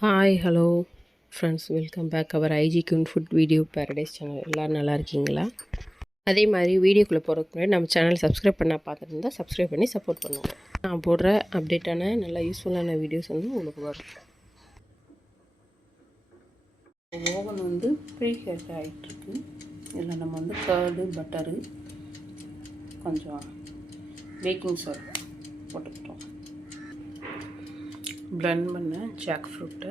Hi hello friends, welcome back our IG queen food video paradise channel. எல்லோரும் நல்லா இருக்கீங்களா? அதே மாதிரி வீடியோக்குள்ளே போகிறதுக்கு முன்னாடி நம்ம சேனல் சப்ஸ்கிரைப் பண்ணால் பார்த்துட்டு சப்ஸ்கிரைப் பண்ணி சப்போர்ட் பண்ணுவோம். நான் போடுற அப்டேட்டான நல்லா யூஸ்ஃபுல்லான வீடியோஸ் உங்களுக்கு வரும். ஓவன் ப்ரீ ஹீட் ஆகிட்டுருக்கு. இதில் நம்ம கர்டு, பட்டரு, கொஞ்சம் பேக்கிங் சோடா போட்டுக்கிட்டோம். பிளெண்ட் பண்ண ஜாக் ஃப்ரூட்டை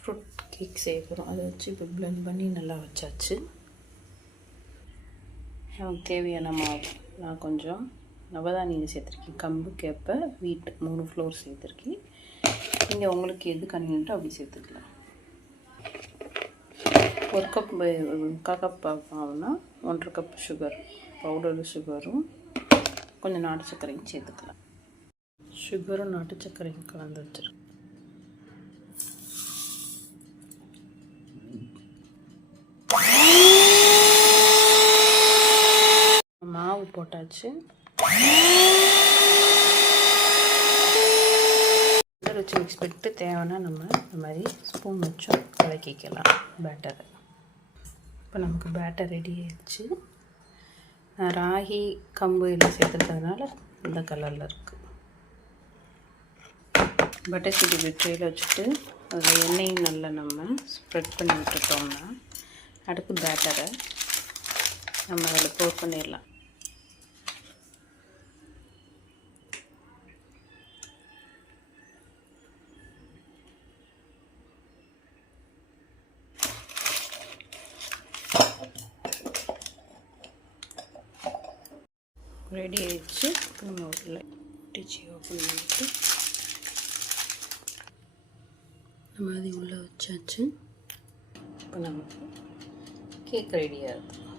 ஃப்ரூட் கேக் செய்ய போகிறோம். அதை வச்சு இப்போ பிளெண்ட் பண்ணி நல்லா வச்சாச்சு. நமக்கு தேவையான மாவு நான் கொஞ்சம் நவதானியம் சேர்த்துருக்கேன். கம்பு, கேப்பை, வீட் 3 ஃப்ளோர் சேர்த்துருக்கேன். நீங்கள் உங்களுக்கு எது கன்வீனியன்ட்டோ அப்படி சேர்த்துக்கலாம். 1 கப் 1/4 கப் மாவுனா 1/2 கப் சுகர், பவுடர் சுகரும் கொஞ்சம் நாட்டு சர்க்கரையும் சேர்த்துக்கலாம். சுகரும் நாட்டு சர்க்கரையும் கலந்து வச்சுருக்கேன். மாவு போட்டாச்சு. வச்சு மிக்ஸ் பண்ணிட்டு தேவைன்னா நம்ம இந்த மாதிரி ஸ்பூன் வச்சும் கலக்கிக்கலாம் பேட்டரை. இப்போ நமக்கு பேட்டர் ரெடி ஆயிடுச்சு. ராகி, கம்பு எல்லாம் சேர்த்துக்கிறதுனால இந்த கலரில் இருக்குது. பட்டர் சீட்டு ட்ரேயில் வச்சுட்டு அதில் எண்ணெயும் நல்லா நம்ம ஸ்ப்ரெட் பண்ணி விட்டுட்டோம்னா அடுத்து பேட்டரை நம்ம அதில் போர் பண்ணிடலாம். ரெடி ஆயிடுச்சு. நம்ம உள்ள டிச்சி ஓப்பன் பண்ணிட்டு நம்ம அது உள்ளே வச்சாச்சு. இப்போ நமக்கு கேக் ரெடி ஆகுது.